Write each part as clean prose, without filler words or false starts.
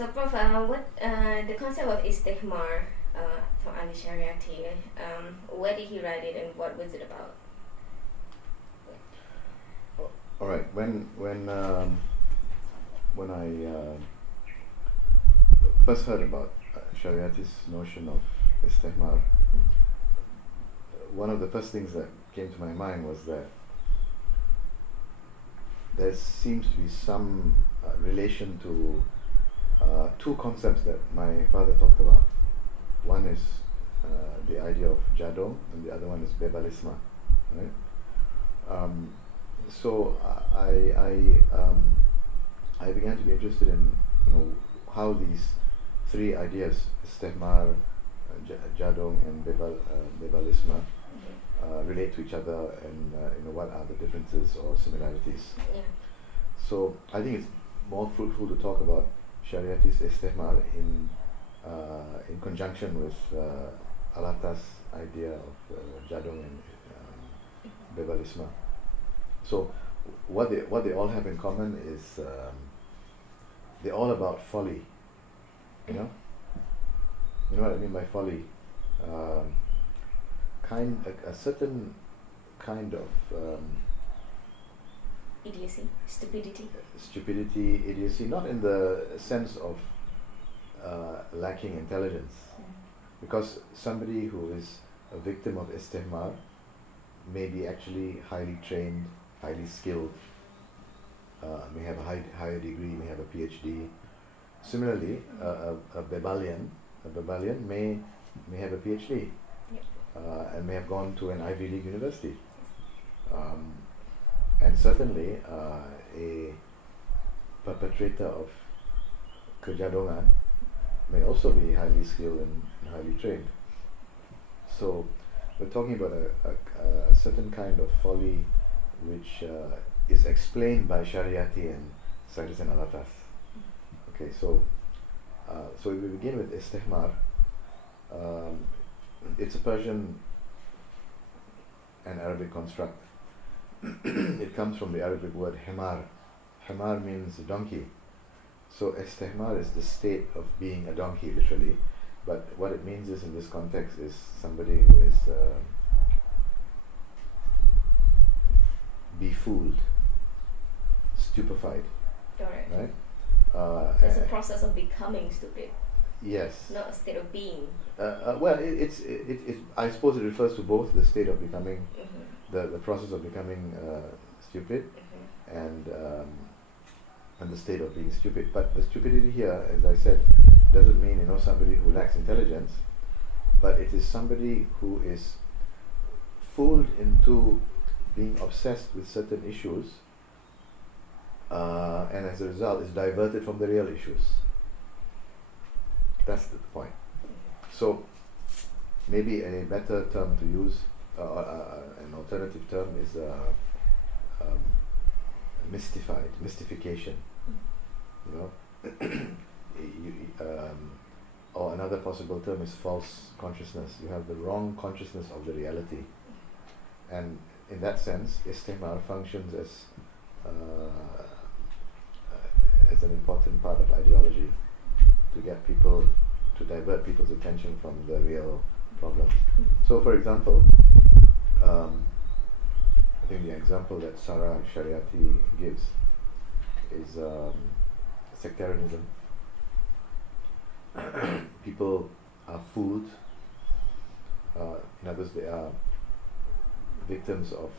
So, Prof, what the concept of Estehmar from Ali Shariati? Where did he write it, and what was it about? All right. When I first heard about Shariati's notion of Estehmar, one of the first things that came to my mind was that there seems to be some relation to two concepts that my father talked about. One is the idea of Jadong, and the other one is bebalism, right? So I began to be interested in how these three ideas, Estehmar, Jadong, and bebalism, relate to each other, and what are the differences or similarities. Yeah. So I think it's more fruitful to talk about Shariati's Estehmar in conjunction with Alatas' idea of Jadong and bebalism. So what they all have in common is they're all about folly. You know what I mean by folly? A certain kind of Idiocy, stupidity. Stupidity, idiocy, not in the sense of lacking intelligence, because somebody who is a victim of Estehmar may be actually highly trained, highly skilled, may have a higher degree, may have a PhD. Similarly, a bebalian may have a PhD, and may have gone to an Ivy League university. And certainly a perpetrator of kejadongan may also be highly skilled and highly trained. So we're talking about a certain kind of folly which is explained by Shariati and Syed Hussein Alatas. Okay, so we begin with Estehmar. It's a Persian and Arabic construct. It comes from the Arabic word himar. Himar means donkey. So Estehmar is the state of being a donkey, literally. But what it means is, in this context, is somebody who is befooled, stupefied. Correct. Right? It's a process of becoming stupid. Yes. Not a state of being. Well, it I suppose it refers to both the state of becoming, the process of becoming stupid, and the state of being stupid. But the stupidity here, as I said, doesn't mean somebody who lacks intelligence, but it is somebody who is fooled into being obsessed with certain issues, and as a result is diverted from the real issues. That's the point. So maybe a better term to use, an alternative term, is mystification. Or another possible term is false consciousness. You have the wrong consciousness of the reality, and in that sense, Estehmar functions as an important part of ideology, to get people, to divert people's attention from the real problems. So, for example, I think the example that Sarah Shariati gives is sectarianism. People are fooled. In other words, they are victims of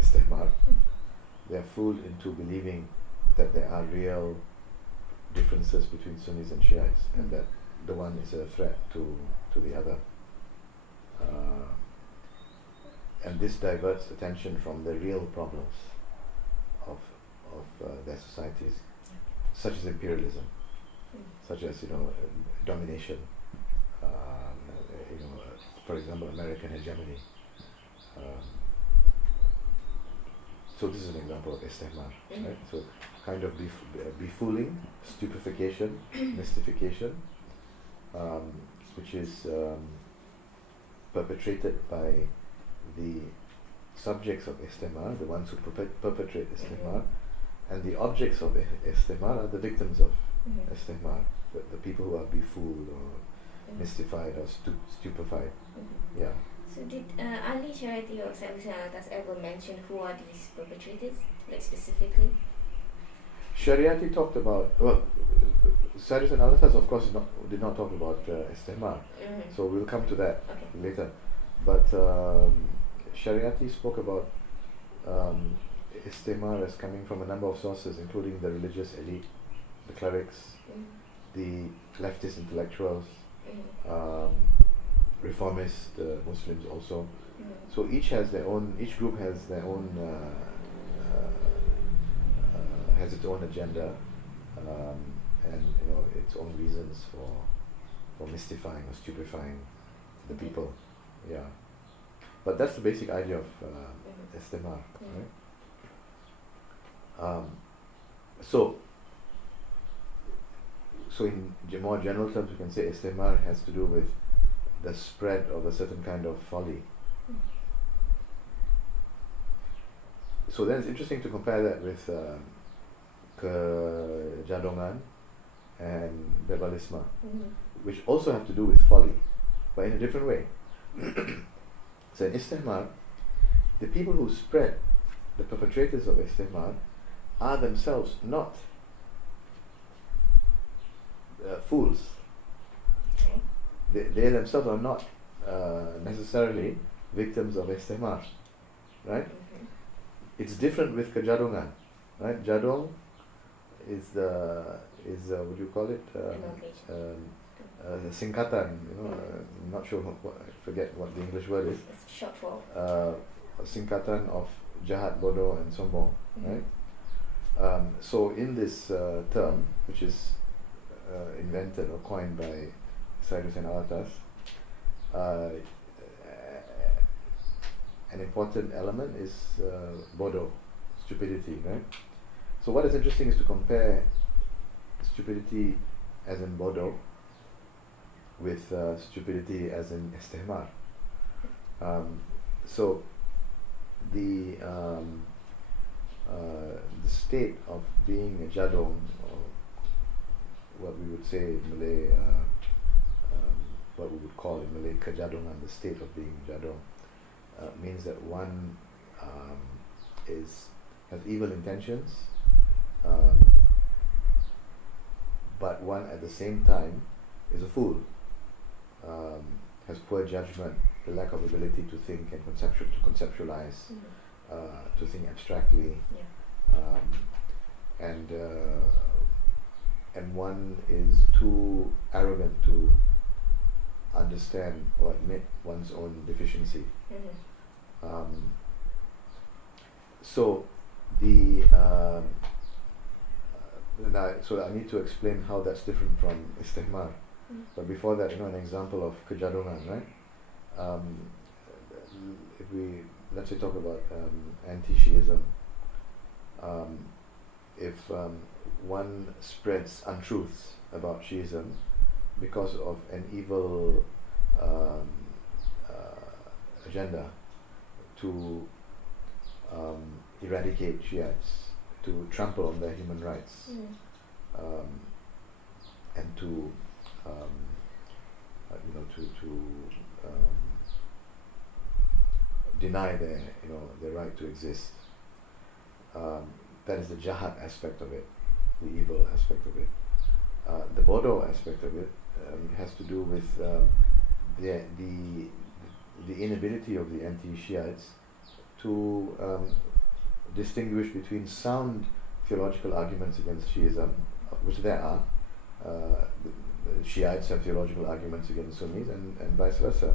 Estehmar. They are fooled into believing that there are real differences between Sunnis and Shiites, and that the one is a threat to the other. And this diverts attention from the real problems of their societies, such as imperialism, such as domination, for example, American hegemony. So this is an example of Estehmar, right? So kind of befooling, stupefaction, mystification, which is perpetrated by the subjects of Estehmar, the ones who perpetrate Estehmar, and the objects of Estehmar are the victims of Mm-hmm. Estehmar, the people who are befooled or mystified or stupefied. Mm-hmm. Yeah. So did Ali Shariati or Syed Hussein Alatas ever mention who are these perpetrators, like specifically? Shariati talked about, well, Syed Hussein Alatas of course did not talk about Estehmar, Mm-hmm. so we'll come to that Okay. later. But Shariati spoke about Estehmar as coming from a number of sources, including the religious elite, the clerics, the leftist intellectuals, reformists, the Muslims also. So each group has their own, has its own agenda, and its own reasons for mystifying or stupefying the people. Yeah. But that's the basic idea of Estehmar, right? So in more general terms, we can say Estehmar has to do with the spread of a certain kind of folly. So then it's interesting to compare that with Jadongan and bebalism, which also have to do with folly, but in a different way. So in Estehmar, the people who spread, the perpetrators of Estehmar, are themselves not fools. Okay. They themselves are not necessarily victims of Estehmar, right? It's different with Jadongan, right? Jadong is what do you call it? Singkatan. I'm not sure I forget what the English word is. It's short for. Singkatan of jahat, bodoh, and sombong, right? So in this term, which is invented or coined by Syed Hussein Alatas, an important element is bodoh, stupidity, right? So what is interesting is to compare stupidity as in bodoh with stupidity as in Estehmar. So the state of being a Jadong, or what we would say in Malay, what we would call in Malay Kejadongan, the state of being Jadong, means that one has evil intentions, but one at the same time is a fool, has poor judgment, the lack of ability to think and conceptualize, to think abstractly, and one is too arrogant to understand or admit one's own deficiency. So I need to explain how that's different from Estehmar. But before that, an example of Kejadongan, right? If we let's say talk about anti-Shiism, if one spreads untruths about Shiism because of an evil agenda to eradicate Shiites, to trample on their human rights, and to deny their right to exist. That is the jahat aspect of it, the evil aspect of it. The bodoh aspect of it has to do with the inability of the anti-Shiites to distinguish between sound theological arguments against Shiism, which there are. The Shiites have theological arguments against Sunnis and vice versa.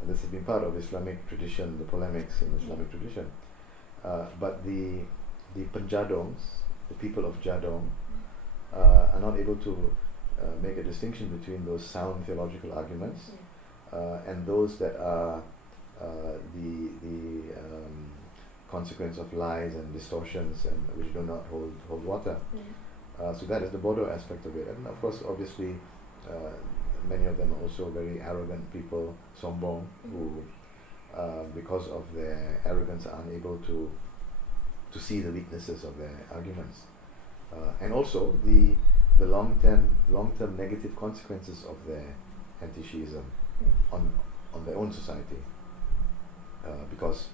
And this has been part of Islamic tradition, the polemics in Islamic tradition. But the Panjadongs, the people of Jadong, are not able to make a distinction between those sound theological arguments and those that are the consequence of lies and distortions and which do not hold water. So that is the bodoh aspect of it. And of course, obviously, many of them are also very arrogant people, sombong, who, because of their arrogance, are unable to to see the weaknesses of their arguments, and also the long-term negative consequences of their anti-Shiism on their own society, because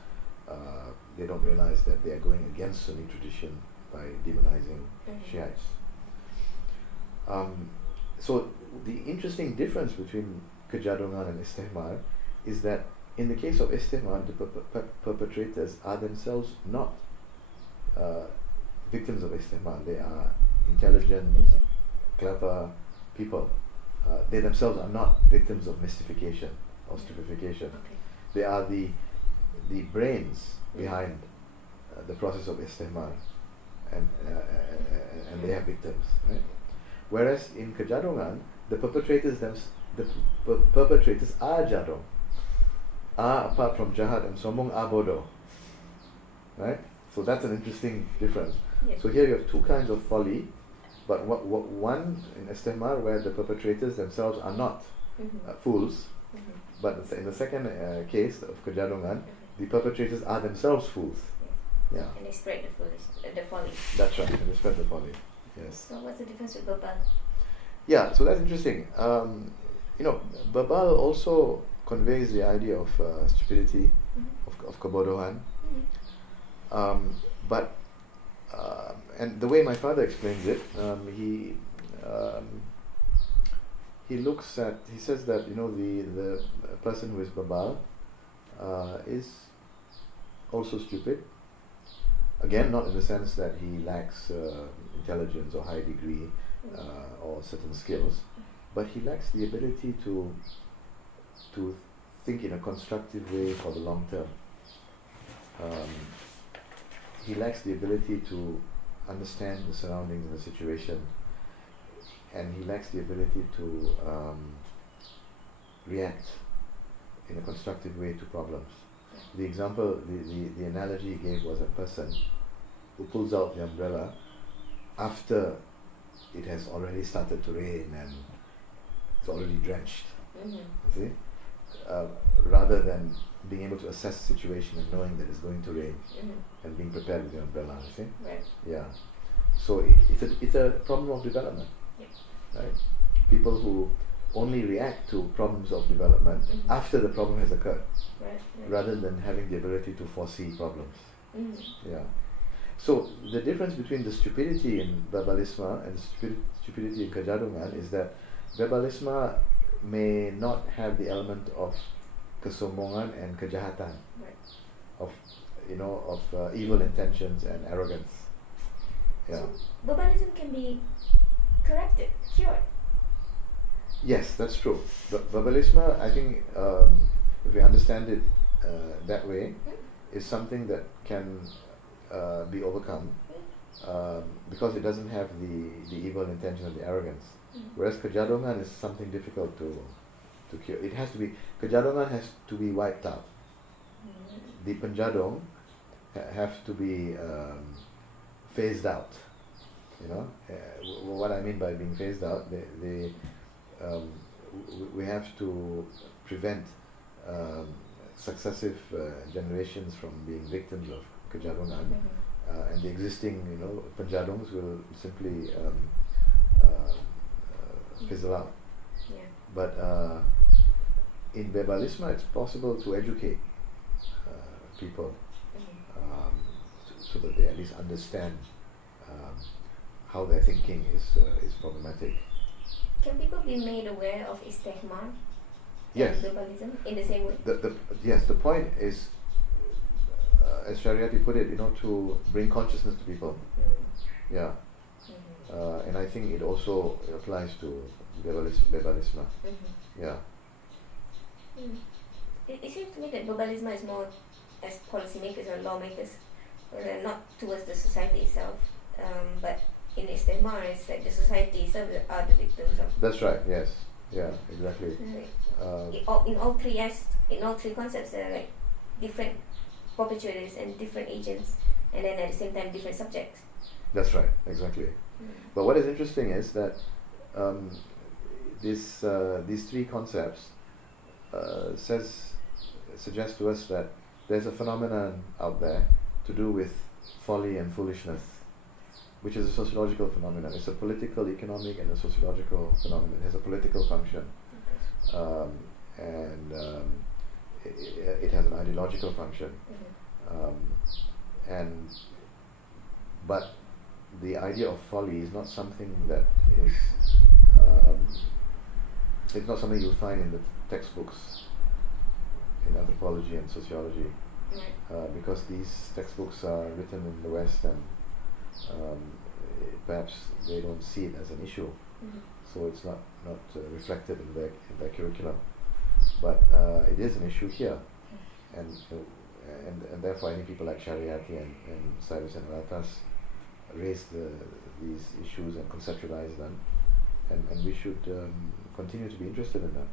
they don't realize that they are going against Sunni tradition by demonizing Shiites. So the interesting difference between Kejadongan and Estehmar is that in the case of Estehmar, the perpetrators are themselves not victims of Estehmar. They are intelligent, clever people. They themselves are not victims of mystification or stupefaction. They are the brains behind the process of Estehmar, and they are victims, right? Whereas in Kejadongan, the perpetrators are Jadong, are, apart from Jahat and Sombong, are Bodoh, right? So that's an interesting difference. Yes. So here you have two kinds of folly, but one in Estehmar where the perpetrators themselves are not fools, but in the second case of Kejadongan, the perpetrators are themselves fools. Yes. Yeah. And they spread the folly. That's right, and they spread the folly. Yes. So what's the difference with Babal? Yeah, so that's interesting. Babal also conveys the idea of stupidity, of kebodohan. But and the way my father explains it, he says that the person who is Babal is also stupid. Again, not in the sense that he lacks intelligence or high degree or certain skills, but he lacks the ability to think in a constructive way for the long term. He lacks the ability to understand the surroundings and the situation, and he lacks the ability to react in a constructive way to problems. The example, the analogy he gave was a person who pulls out the umbrella after it has already started to rain and it's already drenched. You see? Rather than being able to assess the situation and knowing that it's going to rain and being prepared with the umbrella. You see? Right. Yeah. So it's a problem of development. Right? People who only react to problems of development after the problem has occurred, rather than having the ability to foresee problems. Yeah. So the difference between the stupidity in bebalisme and the stupidity in Kejadongan is that bebalisme may not have the element of kesombongan and kejahatan, of evil intentions and arrogance. Yeah. So bebalism can be corrected, cured. Yes, that's true. Bebalisme, I think, if we understand it that way, is something that can be overcome because it doesn't have the evil intention and the arrogance. Whereas Kejadongan is something difficult to cure. It has to be, Kejadongan has to be wiped out. The Penjadong have to be phased out. What I mean by being phased out, we have to prevent successive generations from being victims of Kejadongan, and the existing Penjadongs will simply fizzle out. Yeah. But in bebalisme, it's possible to educate people so that they at least understand how their thinking is problematic. Can people be made aware of Estehmar Yes. and bebalism in the same way? Yes, the point is, as Shariati put it, to bring consciousness to people. Yeah. And I think it also applies to bebalisme. Yeah. It seems to me that bebalisme is more as policymakers or lawmakers, not towards the society itself, but in Estehmar, it's like the society itself are the victims of. That's right. Yes. Yeah. Exactly. In all three concepts, there are like different perpetrators and different agents, and then at the same time different subjects. That's right. Exactly. But what is interesting is that these three concepts suggest to us that there's a phenomenon out there to do with folly and foolishness, which is a sociological phenomenon. It's a political, economic, and a sociological phenomenon. It has a political function, and it has an ideological function, but the idea of folly is not something that is it's not something you'll find in the textbooks in anthropology and sociology, because these textbooks are written in the West, and perhaps they don't see it as an issue, so it's not reflected in their curriculum. But it is an issue here, and therefore I think people like Shariati and Syed Hussein Alatas raise these issues and conceptualize them, and we should continue to be interested in them.